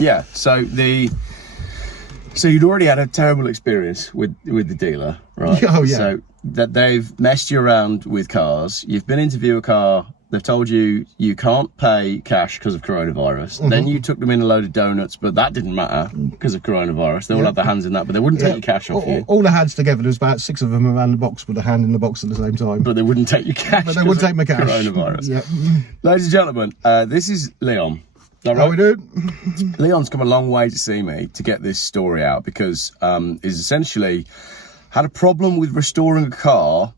Yeah. So you'd already had a terrible experience with the dealer, right? Oh yeah. So that they've messed you around with cars. You've been in to view a car. They've told you you can't pay cash because of coronavirus. Then you took them in a load of donuts, but that didn't matter because of coronavirus. They all had their hands in that, but they wouldn't take your cash off you. All the hands together, there was about 6 of them around the box with a hand in the box at the same time. But they wouldn't take your cash. But they wouldn't take my cash. Coronavirus. Yeah. Ladies and gentlemen, this is Leon. Right? How we doing? Leon's come a long way to see me to get this story out because he's essentially had a problem with restoring a car,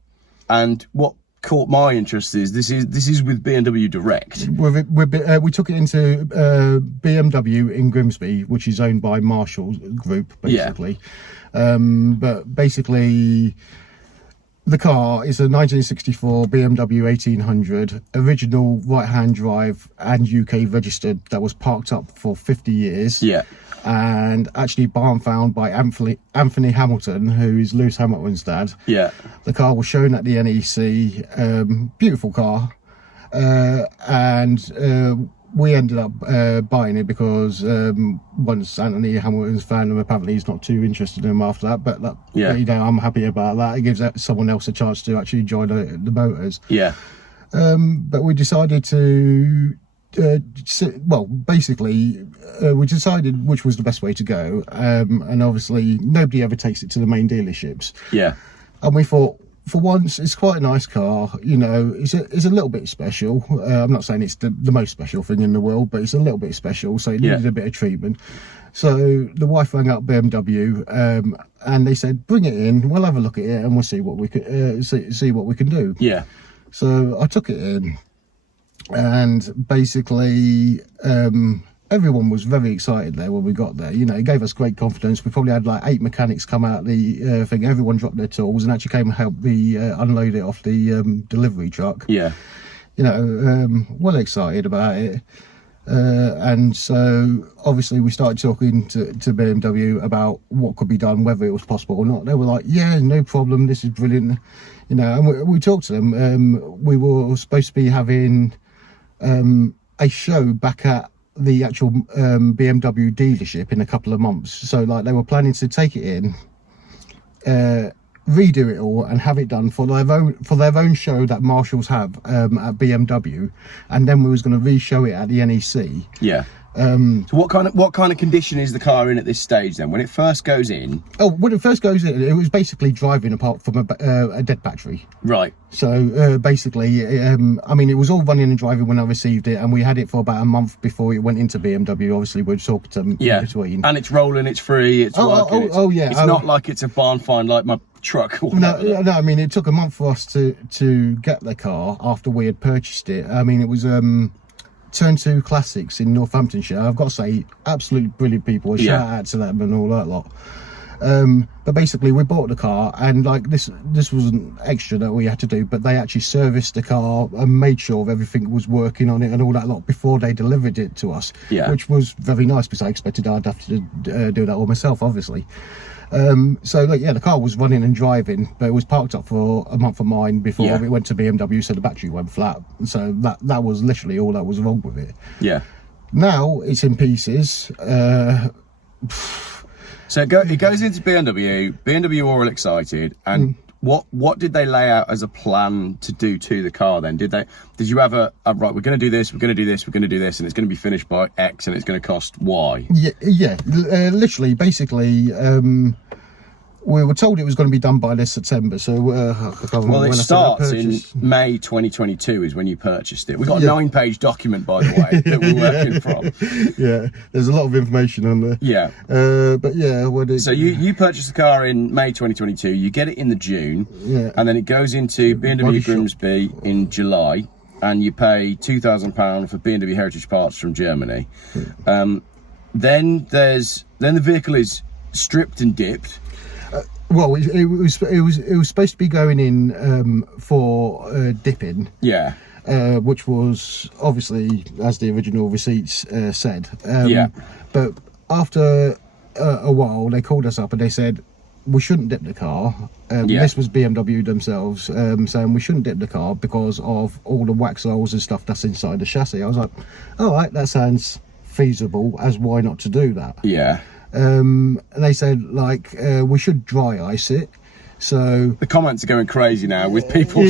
and what caught my interest is this is with BMW Direct. We took it into BMW in Grimsby, which is owned by Marshall Group, basically. Yeah. But basically, the car is a 1964 BMW 1800, original right-hand drive and UK registered, that was parked up for 50 years. Yeah. And actually barn found by Anthony Hamilton, who is Lewis Hamilton's dad. Yeah. The car was shown at the NEC, beautiful car. And we ended up buying it because once Anthony Hamilton's found him, apparently he's not too interested in him after that. But yeah, you know, I'm happy about that. It gives someone else a chance to actually enjoy the motors. Yeah. But we decided to, well, basically, we decided which was the best way to go. And obviously, nobody ever takes it to the main dealerships. Yeah. And we thought, for once, it's quite a nice car. You know, it's a little bit special. I'm not saying it's the most special thing in the world, but it's a little bit special, so it needed a bit of treatment. So the wife rang up BMW, and they said, "Bring it in. We'll have a look at it, and we'll see what we can see what we can do." Yeah. So I took it in, and basically, everyone was very excited there when we got there. You know, it gave us great confidence. We probably had like 8 mechanics come out the thing. Everyone dropped their tools and actually came and helped me unload it off the delivery truck. Yeah. You know, well excited about it. And so obviously we started talking to BMW about what could be done, whether it was possible or not. They were like, yeah, no problem, this is brilliant. You know, and we talked to them. We were supposed to be having a show back at the actual BMW dealership in a couple of months. So like they were planning to take it in, redo it all and have it done for their own show that Marshalls have at BMW, and then we was going to re-show it at the NEC. Yeah. So what kind of condition is the car in at this stage then? When it first goes in? Oh, when it first goes in, it was basically driving apart from a dead battery. Right. So basically, I mean, it was all running and driving when I received it, and we had it for about a month before it went into BMW. Obviously, we're talking to them in between. And it's rolling, it's free, it's working. Yeah. It's not like it's a barn find like my truck or whatever. No, I mean, it took a month for us to get the car after we had purchased it. I mean, it was Turn 2 Classics in Northamptonshire. I've got to say, absolutely brilliant people. A shout out to them and all that lot. But basically, we bought the car, and like this was an extra that we had to do. But they actually serviced the car and made sure everything was working on it and all that lot before they delivered it to us. Yeah. Which was very nice because I expected I'd have to do that all myself, obviously. So like, yeah, the car was running and driving, but it was parked up for a month of mine before it went to BMW, so the battery went flat. So that was literally all that was wrong with it. Yeah. Now it's in pieces. So it goes into BMW. BMW are all excited, and what did they lay out as a plan to do to the car then? Did you have a right, we're going to do this, we're going to do this, we're going to do this, and it's going to be finished by X, and it's going to cost Y? Yeah, literally, basically, we were told it was going to be done by this September. So well, it starts in May 2022 is when you purchased it. We've got a 9-page document, by the way, that we're working from. Yeah, there's a lot of information on there. Yeah. But yeah, so you purchased the car in May 2022, you get it in the June, and then it goes into BMW Grimsby in July, and you pay £2,000 for BMW Heritage Parts from Germany. Then the vehicle is stripped and dipped. Well, it was supposed to be going in for dipping. Yeah. Which was obviously, as the original receipts said. But after a while, they called us up and they said we shouldn't dip the car. This was BMW themselves saying we shouldn't dip the car because of all the wax holes and stuff that's inside the chassis. I was like, all right, that sounds feasible as why not to do that. Yeah. They said like we should dry ice it. So the comments are going crazy now with people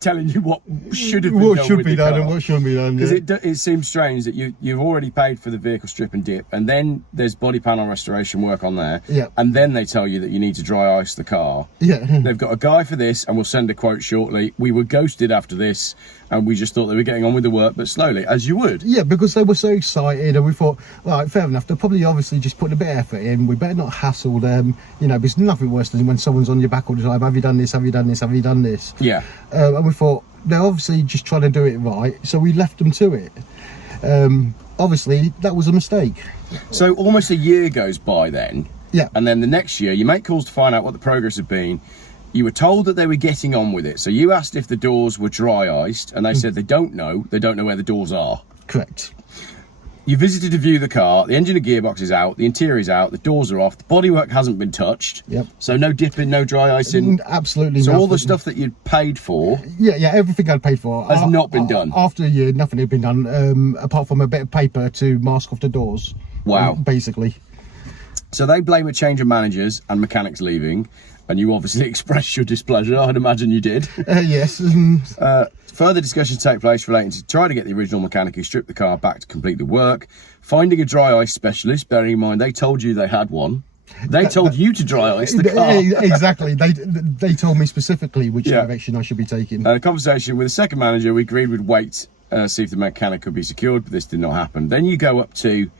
telling you what should have been what done should with be the done car. and what shouldn't be done. Because it seems strange that you've already paid for the vehicle strip and dip, and then there's body panel restoration work on there, and then they tell you that you need to dry ice the car. They've got a guy for this, and we'll send a quote shortly. We were ghosted after this, and we just thought they were getting on with the work, but slowly, as you would. Yeah, because they were so excited, and we thought, right, fair enough, they'll probably obviously just put a bit of effort in. We better not hassle them, you know, because nothing worse than when someone's on your back all the time. Have you done this? Have you done this? Have you done this? Yeah. And we thought, they're obviously just trying to do it right, so we left them to it. Obviously, that was a mistake. So almost a year goes by then. Yeah. And then the next year, you make calls to find out what the progress had been. You were told that they were getting on with it. So you asked if the doors were dry iced, and they said they don't know. They don't know where the doors are. Correct. You visited to view the car. The engine and gearbox is out. The interior is out. The doors are off. The bodywork hasn't been touched. Yep. So no dipping, no dry icing. Absolutely. So nothing. all the stuff that you'd paid for. Yeah, everything I'd paid for has not been done. After a year, nothing had been done, apart from a bit of paper to mask off the doors. Wow. Basically. So they blame a change of managers and mechanics leaving, and you obviously expressed your displeasure. I'd imagine you did. Yes. Further discussions take place relating to try to get the original mechanic who stripped the car back to complete the work, finding a dry ice specialist, bearing in mind they told you they had one. They told you to dry ice the car. Exactly. They told me specifically which direction I should be taking. A conversation with the second manager, we agreed we'd wait, see if the mechanic could be secured, but this did not happen. Then you go up to...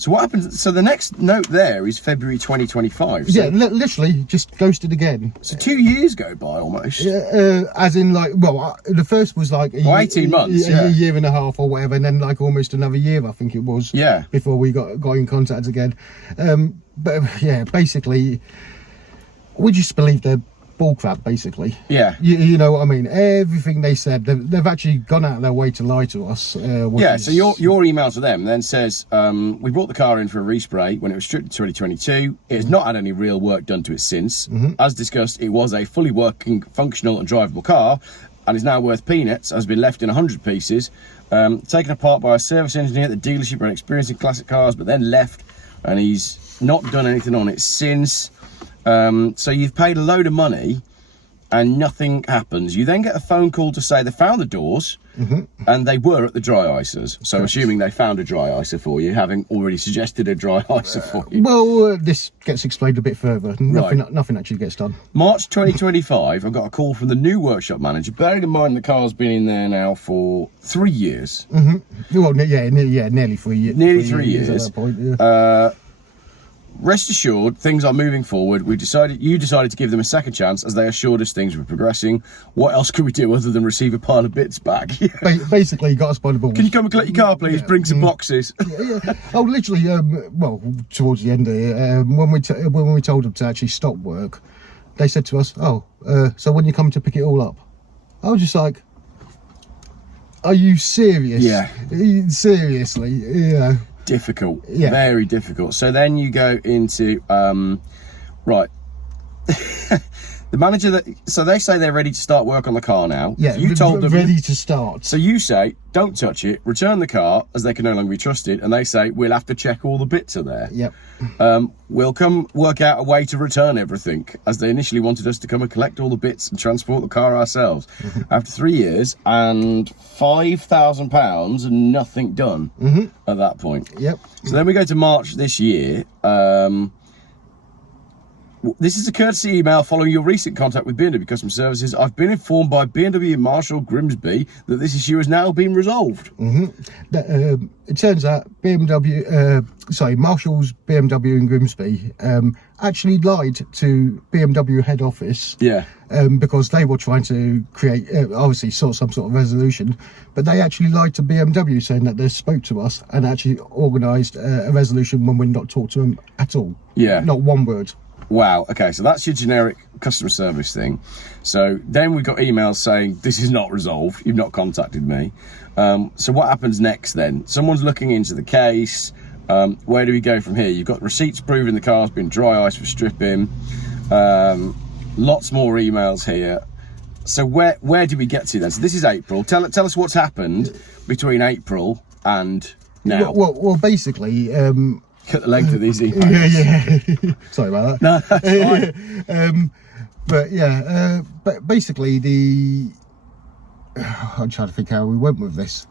So what happens? So the next note there is February 2025. So, yeah, literally just ghosted again. So 2 years go by almost. As in, like, well, the first was like 18 months, a year and a half or whatever, and then like almost another year, I think it was. Yeah. Before we got in contact again. But yeah, basically, we just believe they're bullcrap, basically. Yeah. You know what I mean? Everything they said, they've actually gone out of their way to lie to us. So your email to them then says, we brought the car in for a respray when it was stripped in 2022. It has not had any real work done to it since. As discussed, it was a fully working, functional and drivable car and is now worth peanuts, has been left in 100 pieces, taken apart by a service engineer at the dealership and experienced in classic cars, but then left, and he's not done anything on it since. So you've paid a load of money and nothing happens. You then get a phone call to say they found the doors and they were at the dry icers. So assuming they found a dry icer for you, having already suggested a dry icer for you. Well, this gets explained a bit further. Nothing actually gets done. March 2025, I got a call from the new workshop manager, bearing in mind the car's been in there now for 3 years. Well, nearly 3 years. Nearly 3 years. At that point, yeah. Rest assured, things are moving forward. You decided to give them a second chance as they assured us things were progressing. What else could we do other than receive a pile of bits back? Basically, you got us by the balls. Can you come and collect your car, please? Bring some boxes. Oh, literally, well, towards the end of it, when we told them to actually stop work, they said to us, so when you come to pick it all up? I was just like, are you serious? Yeah. Seriously, yeah. Difficult, very difficult. So then you go into right. The manager so they say they're ready to start work on the car now. Yeah, you told them ready to start. So you say don't touch it, return the car as they can no longer be trusted, and they say we'll have to check all the bits are there. Yep. We'll come work out a way to return everything, as they initially wanted us to come and collect all the bits and transport the car ourselves. After 3 years and £5,000 and nothing done at that point. Yep. So then we go to March this year. This is a courtesy email following your recent contact with BMW Customer Services. I've been informed by BMW Marshall Grimsby that this issue has now been resolved. It turns out Marshall's BMW in Grimsby actually lied to BMW head office. Yeah. Because they were trying to create, obviously sort some sort of resolution, but they actually lied to BMW saying that they spoke to us and actually organised a resolution when we're not talked to them at all. Yeah. Not one word. Wow, okay, so that's your generic customer service thing. So then we got emails saying, this is not resolved, you've not contacted me. So what happens next then? Someone's looking into the case. Where do we go from here? You've got receipts proving the car's been dry ice for stripping. Lots more emails here. So where do we get to then? So this is April. Tell us what's happened between April and now? Well, basically, cut the length of these emails. yeah. Sorry about that. No, that's fine. But yeah, but basically I'm trying to think how we went with this.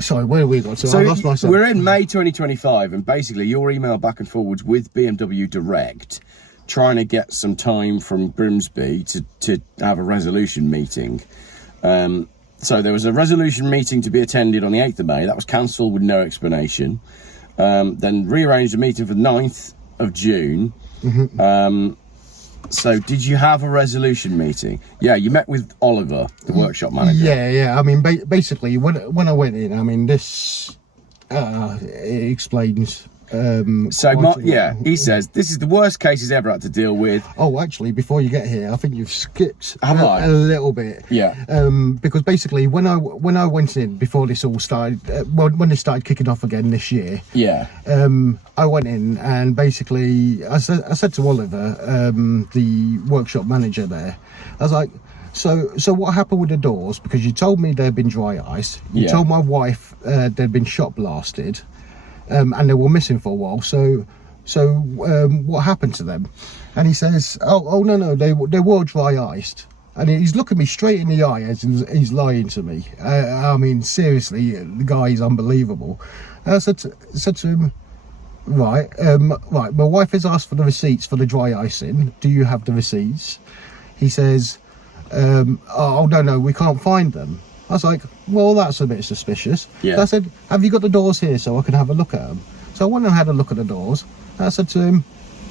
Sorry, where have we got? So I lost myself. We're in May 2025, and basically your email back and forwards with BMW Direct, trying to get some time from Grimsby to have a resolution meeting. So there was a resolution meeting to be attended on the 8th of May. That was cancelled with no explanation. Then rearranged a meeting for the 9th of June. So did you have a resolution meeting? Yeah, you met with Oliver, the workshop manager. Yeah. I mean, basically, when I went in, I mean, this it explains. He says this is the worst case he's ever had to deal with. Oh, actually, before you get here, I think you've skipped a little bit. Yeah. Because basically, when I went in before this all started, when they started kicking off again this year. Yeah. I went in and basically I said to Oliver, the workshop manager there, I was like, so what happened with the doors? Because you told me they'd been dry iced. You told my wife they'd been shot blasted. And they were missing for a while. So what happened to them? And he says, oh no, they were dry iced. And he's looking me straight in the eye as he's lying to me. I mean, seriously, the guy is unbelievable. And I said to him, right, my wife has asked for the receipts for the dry icing. Do you have the receipts? He says, oh no, we can't find them. I was like, well, that's a bit suspicious. Yeah. So I said, have you got the doors here so I can have a look at them? So I went and had a look at the doors. And I said to him,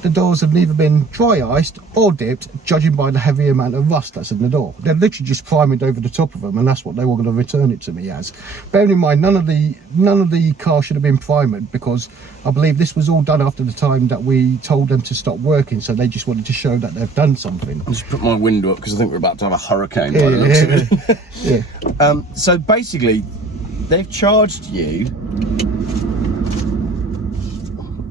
the doors have neither been dry iced or dipped, judging by the heavy amount of rust that's in the door. They're literally just primed over the top of them, and that's what they were going to return it to me as. Bearing in mind, none of the car should have been primed, because I believe this was all done after the time that we told them to stop working, so they just wanted to show that they've done something. I'll just put my window up because I think we're about to have a hurricane by the looks of it. Yeah. So basically, they've charged you.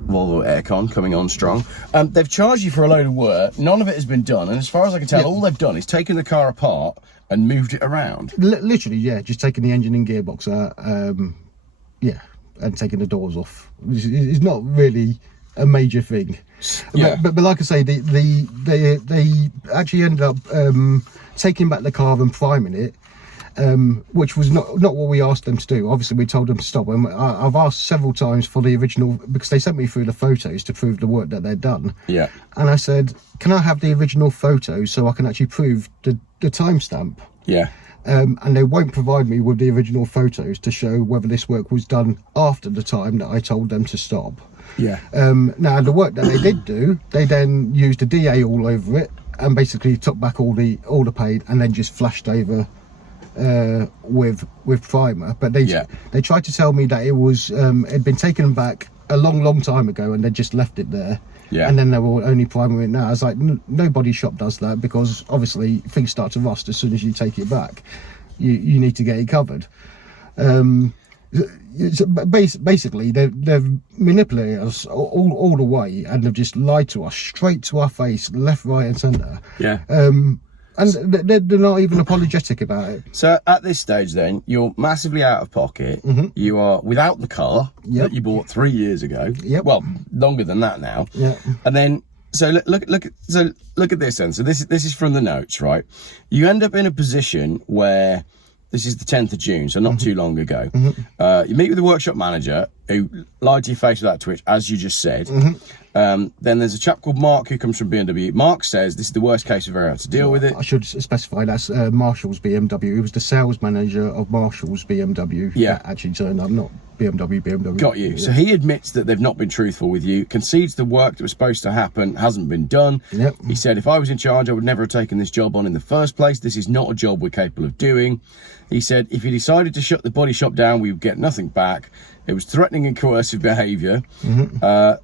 Volvo aircon coming on strong. They've charged you for a load of work. None of it has been done, and as far as I can tell, all they've done is taken the car apart and moved it around. Literally, yeah, just taking the engine and gearbox out, and taking the doors off. It's not really a major thing. Yeah. But like I say, they actually ended up taking back the car and priming it. Which was not what we asked them to do. Obviously, we told them to stop. And I've asked several times for the original, because they sent me through the photos to prove the work that they'd done. Yeah. And I said, can I have the original photos so I can actually prove the timestamp? Yeah. And they won't provide me with the original photos to show whether this work was done after the time that I told them to stop. Yeah. Now, the work that they did do, they then used a DA all over it and basically took back all the paint and then just flashed over with primer. But they tried to tell me that it was had been taken back a long time ago and they just left it there. Yeah. And then they were only priming it now. I was like, no body shop does that, because obviously things start to rust as soon as you take it back. You need to get it covered. So basically, they've manipulated us all the way, and they've just lied to us straight to our face, left, right, and centre. Yeah. And they're not even apologetic about it. So at this stage then, you're massively out of pocket. You are without the car that you bought 3 years ago. Yep. Well, longer than that now. Yeah. And then, so look at this then. So this is from the notes, right? You end up in a position where, this is the 10th of June, so not too long ago. You meet with the workshop manager who lied to your face with that Twitch, as you just said. Then there's a chap called Mark who comes from BMW. Mark says this is the worst case we've ever had to deal with it. I should specify that's Marshall's BMW. He was the sales manager of Marshall's BMW. Yeah. That actually turned up, not BMW. Got you. So he admits that they've not been truthful with you, concedes the work that was supposed to happen hasn't been done. Yep. He said, if I was in charge, I would never have taken this job on in the first place. This is not a job we're capable of doing. He said, if you decided to shut the body shop down, we would get nothing back. It was threatening and coercive behaviour.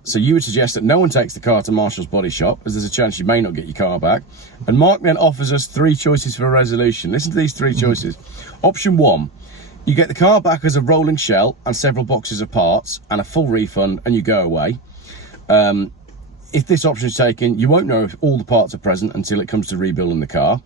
So you would suggest that no one takes the car to Marshall's body shop, as there's a chance you may not get your car back. And Mark then offers us 3 choices for a resolution. Listen to these 3 choices. Option 1, you get the car back as a rolling shell and several boxes of parts and a full refund, and you go away. If this option is taken, you won't know if all the parts are present until it comes to rebuilding the car.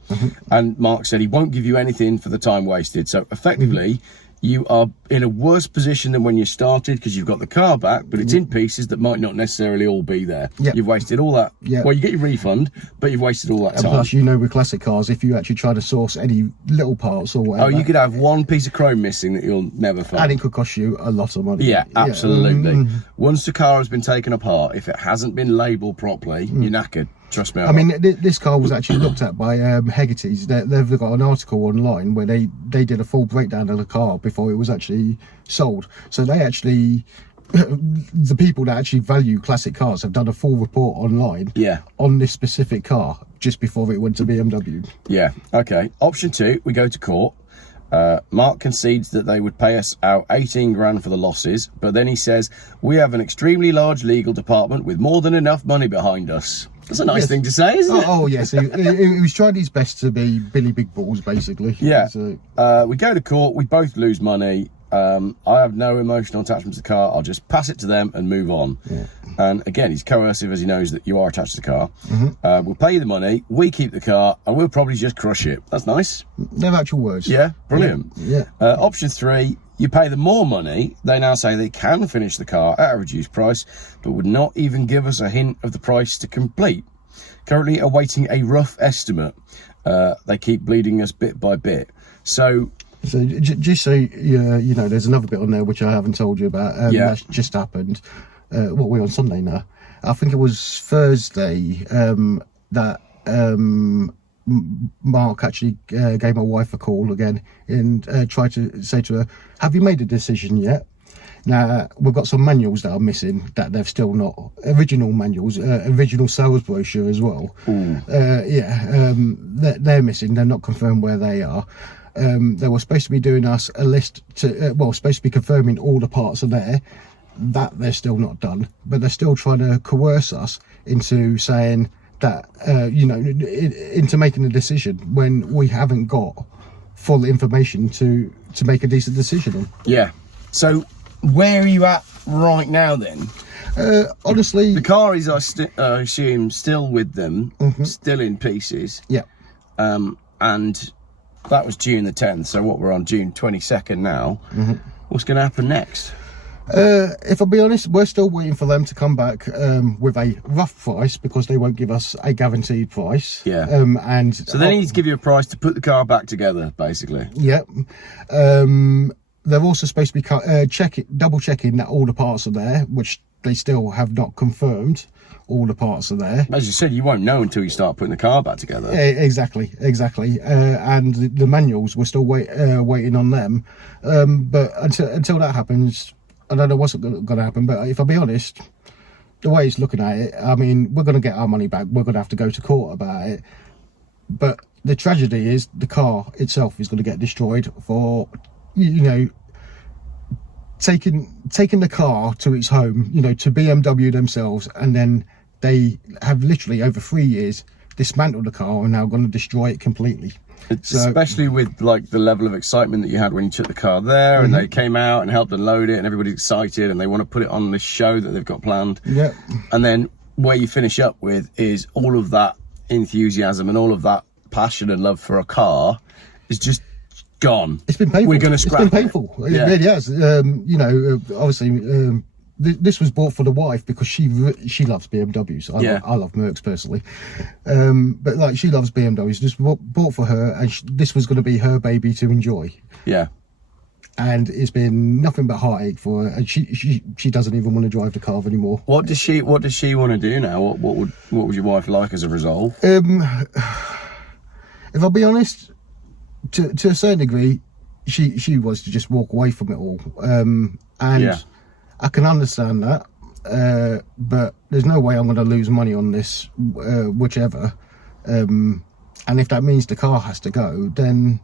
And Mark said he won't give you anything for the time wasted. So effectively, you are in a worse position than when you started because you've got the car back, but it's in pieces that might not necessarily all be there. You've wasted all that. Well, you get your refund, but you've wasted all that time. And plus, you know, with classic cars, if you actually try to source any little parts or whatever, you could have one piece of chrome missing that you'll never find, and it could cost you a lot of money. Yeah, absolutely. Once the car has been taken apart, if it hasn't been labelled properly, you're knackered. Trust me. I mean, this car was actually looked at by Hegarty's. They've got an article online where they did a full breakdown of the car before it was actually sold. So they actually, the people that actually value classic cars have done a full report online on this specific car just before it went to BMW. Yeah, okay. Option 2, we go to court. Mark concedes that they would pay us out 18 grand for the losses, but then he says, we have an extremely large legal department with more than enough money behind us. That's a nice thing to say, isn't it? Oh yes, he was trying his best to be Billy Big Balls, basically. Yeah. So, we go to court, we both lose money. I have no emotional attachment to the car. I'll just pass it to them and move on. And again, he's coercive as he knows that you are attached to the car. We'll pay you the money, we keep the car, and we'll probably just crush it. That's nice. No actual words. Yeah, brilliant. Yeah. Option 3, you pay them more money. They now say they can finish the car at a reduced price, but would not even give us a hint of the price to complete. Currently awaiting a rough estimate. They keep bleeding us bit by bit. So just so you know, there's another bit on there which I haven't told you about. That's just happened. What we're on Sunday now. I think it was Thursday that Mark actually gave my wife a call again and tried to say to her, have you made a decision yet? Now, we've got some manuals that are missing that they've still not, original manuals, original sales brochure as well. They're missing, they're not confirmed where they are. They were supposed to be doing us a list to, supposed to be confirming all the parts are there. That they're still not done, but they're still trying to coerce us into saying that, into making a decision when we haven't got full information to make a decent decision on. Yeah. So where are you at right now then? Honestly, the car is, I assume, still with them, still in pieces. Yeah. And that was June the 10th. So what, we're on June 22nd now. What's going to happen next? If I'll be honest, we're still waiting for them to come back with a rough price because they won't give us a guaranteed price. Yeah. And so they need to give you a price to put the car back together, basically. Yep. They're also supposed to be double checking that all the parts are there, which they still have not confirmed. All the parts are there. As you said, you won't know until you start putting the car back together. Exactly. And the manuals, we're still waiting on them. But until that happens, I don't know what's going to happen. But if I'll be honest, the way it's looking at it, I mean, we're going to get our money back. We're going to have to go to court about it. But the tragedy is the car itself is going to get destroyed for, taking the car to its home, to BMW themselves, and then they have literally over 3 years dismantled the car and now going to destroy it completely. Especially with like the level of excitement that you had when you took the car there and they came out and helped unload it and everybody's excited and they want to put it on this show that they've got planned. Yeah. And then where you finish up with is all of that enthusiasm and all of that passion and love for a car is just gone. It's been painful. We're going to scrap. It's been painful. It really has. Obviously, this was bought for the wife because she loves BMWs. I love Mercs personally, but like she loves BMWs. Just bought for her, and this was going to be her baby to enjoy. Yeah. And it's been nothing but heartache for her, and she doesn't even want to drive the car anymore. What does she want to do now? What would your wife like as a resolve? If I'll be honest, to a certain degree, she was to just walk away from it all. I can understand that, but there's no way I'm going to lose money on this, whichever. And if that means the car has to go, then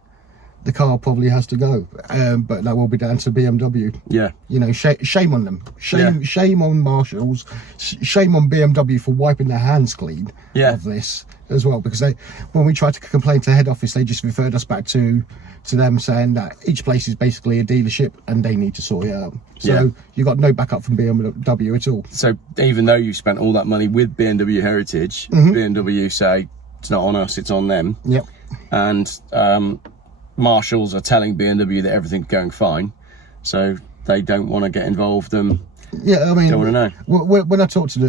the car probably has to go. But that will be down to BMW. Yeah. Shame on them. Shame on Marshalls. Shame on BMW for wiping their hands clean of this as well. Because when we tried to complain to head office, they just referred us back to them saying that each place is basically a dealership and they need to sort it out. So you got no backup from BMW at all. So even though you spent all that money with BMW Heritage, BMW say it's not on us, it's on them. Yep. And Marshalls are telling BMW that everything's going fine. so they don't want to get involved and yeah, I mean, don't want to know. When I talked to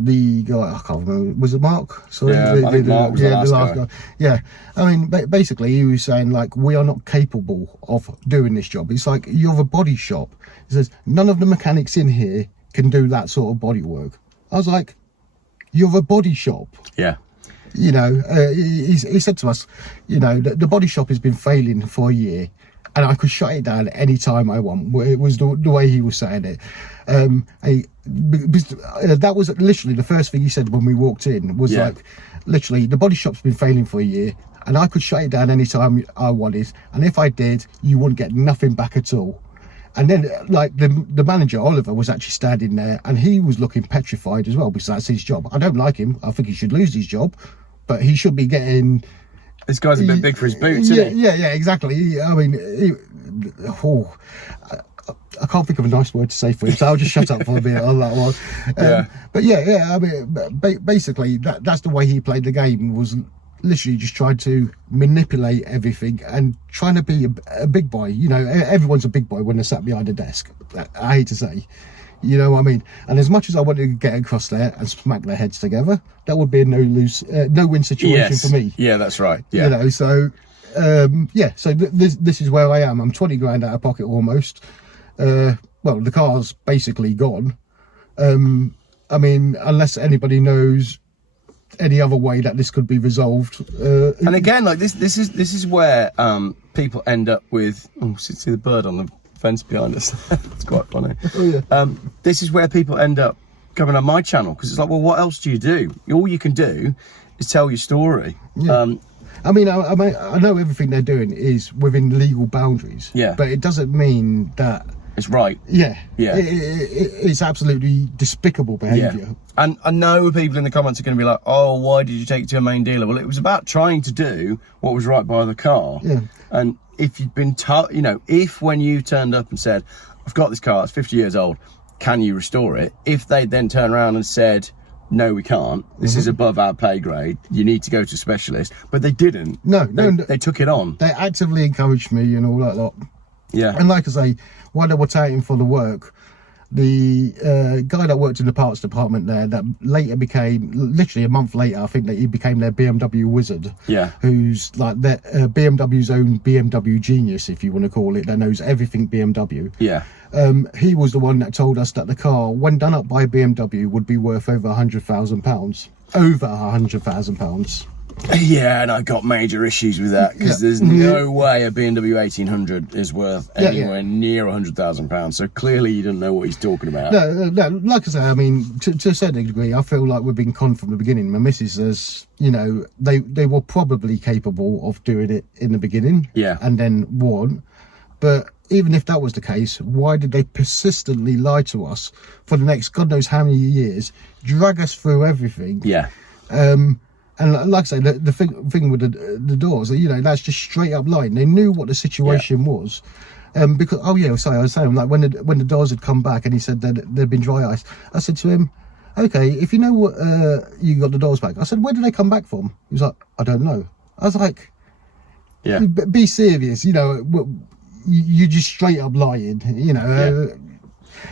the guy, I can't remember, was it Mark? Sorry, Yeah, I think Mark was the last guy. Yeah, I mean, basically he was saying like, we are not capable of doing this job. It's like, you're a body shop. He says, none of the mechanics in here can do that sort of body work. I was like, you're a body shop. Yeah. You know, he said to us, you know, the body shop has been failing for a year and I could shut it down any time I want. It was the way he was saying it. That was literally the first thing he said when we walked in, was like, literally, the body shop's been failing for a year and I could shut it down any time I wanted. And if I did, you wouldn't get nothing back at all. And then, like, the manager, Oliver, was actually standing there and he was looking petrified as well, because that's his job. I don't like him. I think he should lose his job, but he should be getting... This guy's a bit big for his boots, isn't he? Yeah, exactly. I mean, I can't think of a nice word to say for him, so I'll just shut up for a minute on that one. But yeah, I mean, basically, that's the way he played the game, was literally just trying to manipulate everything and trying to be a big boy. You know, everyone's a big boy when they're sat behind a desk, I hate to say. You know what I mean? And as much as I wanted to get across there and smack their heads together, that would be a no-win situation for me. Yeah, that's right. Yeah. You know, so so this is where I am. I'm 20 grand out of pocket almost. Well, the car's basically gone. I mean, unless anybody knows any other way that this could be resolved. And again, like this is where people end up with. Oh, see the bird on the fence behind us. It's quite funny. Oh, yeah. This is where people end up coming on my channel, because it's like, well, what else do you do? All you can do is tell your story. Yeah. I mean, I know everything they're doing is within legal boundaries. Yeah. But it doesn't mean that it's right. Yeah. Yeah. It's absolutely despicable behaviour. Yeah. And I know people in the comments are going to be like, oh, why did you take it to a main dealer? Well, it was about trying to do what was right by the car. Yeah. And if you'd been taught, you know, if when you turned up and said, I've got this car, it's 50 years old, can you restore it? If they'd then turn around and said, no, we can't, this is above our pay grade, you need to go to a specialist, but they didn't. No, they took it on. They actively encouraged me and all that lot. Yeah. And like I say, while they were touting for the work, the guy that worked in the parts department there, that later became, literally a month later, I think that he became their BMW wizard. Yeah. Who's like their BMW's own BMW genius, if you want to call it, that knows everything BMW. Yeah. He was the one that told us that the car, when done up by BMW, would be worth over £100,000. Over £100,000. Yeah, and I got major issues with that, because there's no way a BMW 1800 is worth anywhere near £100,000. So clearly he doesn't know what he's talking about. No, like I say, I mean, to a certain degree, I feel like we've been conned from the beginning. My missus says, you know, they were probably capable of doing it in the beginning, and then won. But even if that was the case, why did they persistently lie to us for the next God knows how many years, drag us through everything? Yeah. And like I say, the thing with the doors, you know, that's just straight up lying. They knew what the situation was. Because, oh yeah, sorry, I was saying, like, when the doors had come back and he said that there'd been dry ice, I said to him, okay, if you know what, you got the doors back. I said, where did they come back from? He was like, I don't know. I was like, yeah, be serious, you know, you're just straight up lying, you know.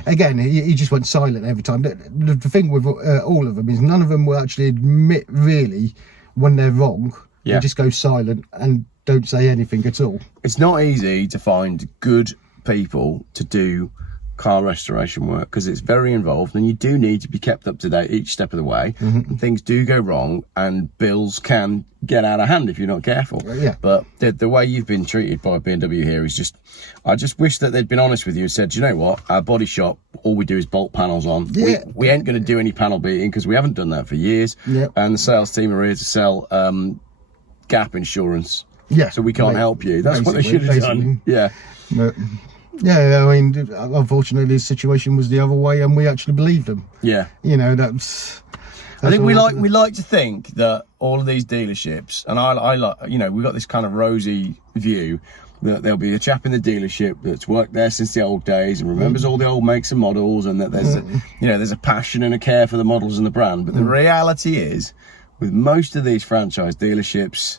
Again, he just went silent every time. The thing with all of them is none of them will actually admit really when they're wrong. They just go silent and don't say anything at all. It's not easy to find good people to do car restoration work, because it's very involved and you do need to be kept up to date each step of the way. And things do go wrong and bills can get out of hand if you're not careful. But the way you've been treated by BMW here is just, I just wish that they'd been honest with you and said, you know what, our body shop, all we do is bolt panels on. We ain't going to do any panel beating, because we haven't done that for years. And the sales team are here to sell gap insurance. So we can't help you. That's what they should have done. Yeah, I mean, unfortunately, the situation was the other way, and we actually believed them. You know, that's I think we like to think that all of these dealerships, and I like, you know, we got this kind of rosy view that there'll be a chap in the dealership that's worked there since the old days and remembers all the old makes and models, and that there's you know, there's a passion and a care for the models and the brand. But the reality is, with most of these franchise dealerships,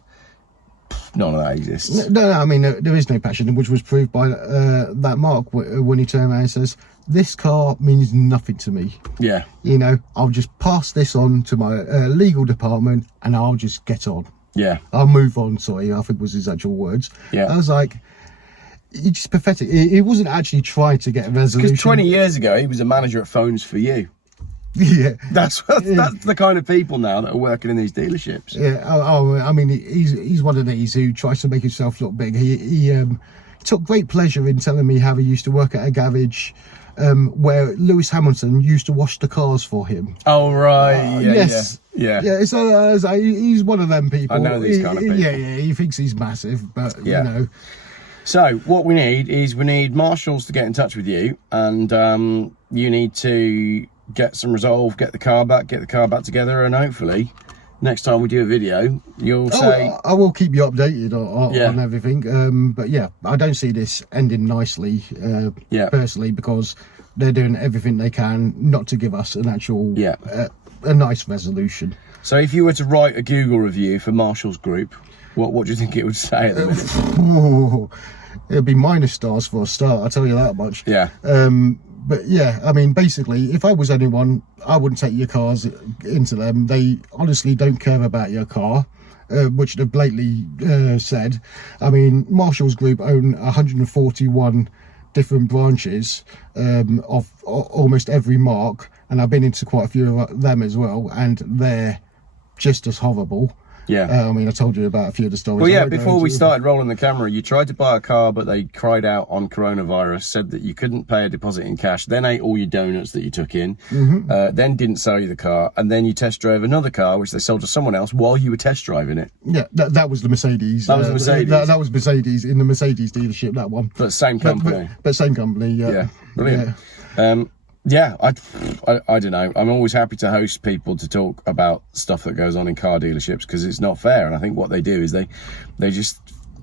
none of that exists. No, I mean, there is no passion, which was proved by that Mark when he turned around and says, this car means nothing to me. Yeah. You know, I'll just pass this on to my legal department and I'll just get on. Yeah. I'll move on, sorry, I think was his actual words. Yeah. I was like, it's just pathetic. He wasn't actually trying to get a resolution. Because 20 years ago, he was a manager at Phones for You. Yeah. That's the kind of people now that are working in these dealerships. Yeah, I mean, he's one of these who tries to make himself look big. He took great pleasure in telling me how he used to work at a garage where Lewis Hamilton used to wash the cars for him. Oh, right. Yeah. So he's one of them people. I know these kind of people. Yeah, he thinks he's massive, but, you know. So what we need marshals to get in touch with you, and you need to get some resolve, get the car back together, and hopefully next time we do a video, you'll say... I will keep you updated on everything. But yeah, I don't see this ending nicely, personally, because they're doing everything they can not to give us an actual, a nice resolution. So if you were to write a Google review for Marshall's Group, what do you think it would say at the minute? It'd be -stars for a start, I'll tell you that much. Yeah. But yeah, I mean, basically, if I was anyone, I wouldn't take your cars into them. They honestly don't care about your car, which they've blatantly said. I mean, Marshall's Group own 141 different branches of almost every marque, and I've been into quite a few of them as well, and they're just as horrible. Yeah. I mean, I told you about a few of the stories. Well, yeah, before we started rolling the camera, you tried to buy a car, but they cried out on coronavirus, said that you couldn't pay a deposit in cash, then ate all your donuts that you took in, then didn't sell you the car, and then you test drove another car, which they sold to someone else while you were test driving it. Yeah, that was the Mercedes. That was the Mercedes. That was Mercedes in the Mercedes dealership, that one. But same company. But same company, yeah. Yeah, brilliant. Yeah. I don't know. I'm always happy to host people to talk about stuff that goes on in car dealerships, because it's not fair. And I think what they do is they just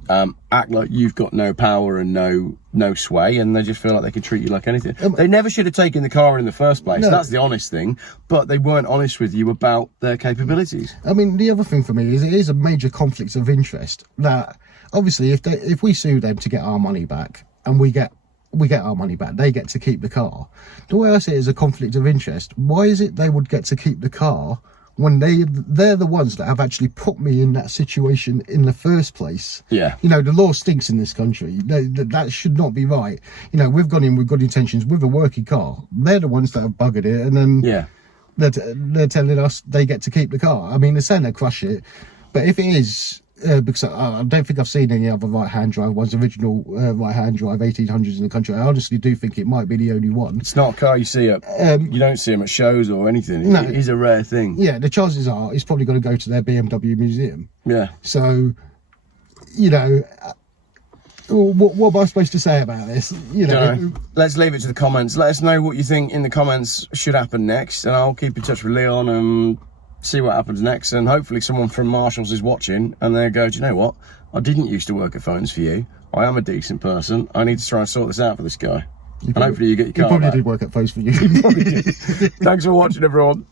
act like you've got no power and no sway, and they just feel like they can treat you like anything. They never should have taken the car in the first place. No. That's the honest thing. But they weren't honest with you about their capabilities. I mean, the other thing for me is it is a major conflict of interest that obviously if we sue them to get our money back and we get our money back, they get to keep the car. The way I see it is a conflict of interest. Why is it they would get to keep the car when they're the ones that have actually put me in that situation in the first place? Yeah. You know, the law stinks in this country. That should not be right. You know, we've gone in with good intentions with a working car. They're the ones that have buggered it, and then they're telling us they get to keep the car. I mean, they're saying they crush it, but if it is... because I don't think I've seen any other right-hand drive ones, original right-hand drive 1800s in the country. I honestly do think it might be the only one. It's not a car you see at, you don't see them at shows or anything. No, it is a rare thing. Yeah, the chances are it's probably going to go to their BMW museum. Yeah. So, you know, what am I supposed to say about this? You know, let's leave it to the comments. Let us know what you think in the comments should happen next, and I'll keep in touch with Leon and see what happens next. And hopefully someone from Marshall's is watching and they go, do you know what, I didn't used to work at Phones for You, I am a decent person, I need to try and sort this out for this guy. And hopefully you get your car back. Did work at Phones for You. You probably did. Thanks for watching, everyone.